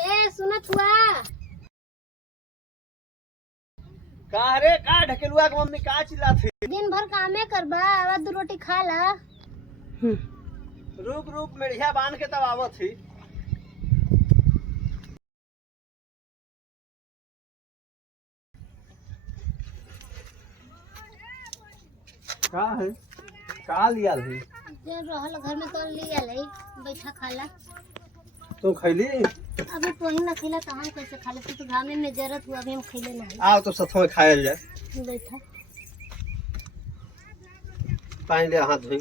ए सुनत हुआ का रे का ढकेलुआ के मम्मी का चिल्लात है? दिन भर कामे करबा आवा दो रोटी खा ला। रुक रुक मेढ़िया बांध के तब आवत ही। का है का लिया है? जे रहल घर में तो लिया ले बैठा खा ला। तू खैली? अभी तो ही ना खिला तो हम कैसे खा ले? तू तो घामे में जरूरत हुआ अभी हम खिले नहीं। आओ तो सथो में खायल जाए। बैठा पानी ले हाथ धोई।